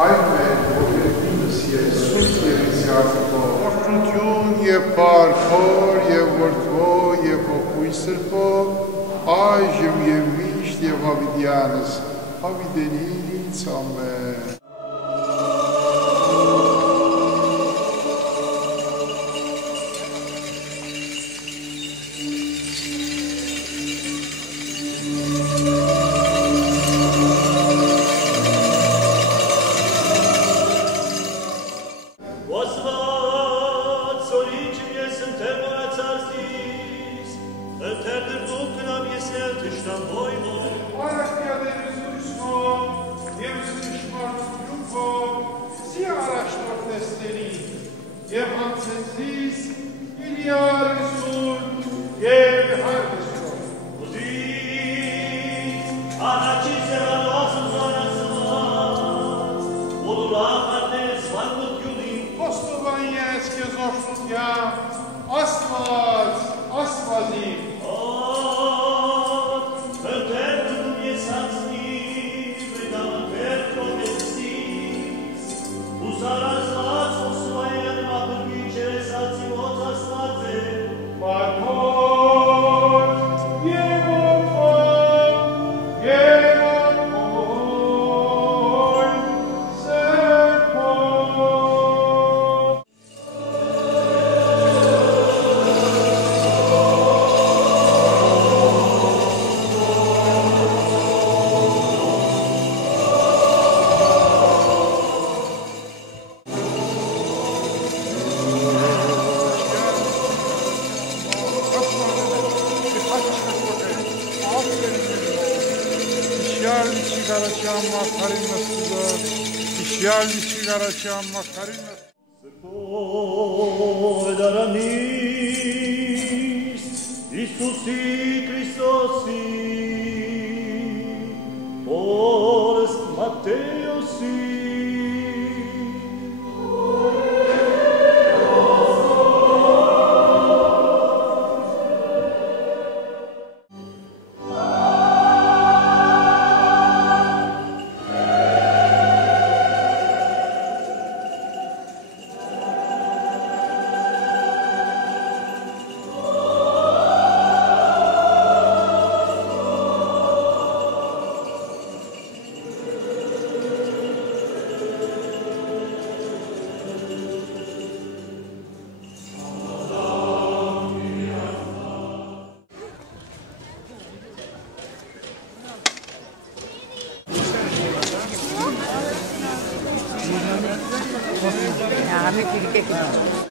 Այն մեր ողերքինս և սուրս երիզյարդվո, որդություն և պարքոր և որդվո և հոխույն սրպո, այժմ և միշտ և հավիդյանս, հավիդենից ամեն։ Եվ հանցեցիս իլյար սուրդ և հարգստով։ Ուզից առաջից եղալված ուզանացված, որ ուրախարնես վարկոտյունին, ոստովան ես կեզոշնության, աստված, աստվածին, հըթերդում ես հանցնի, վետամըթեր կողեցիս, ուսարազված ոսվայեն Iisusi Christosi, Orest Matteosi. Hame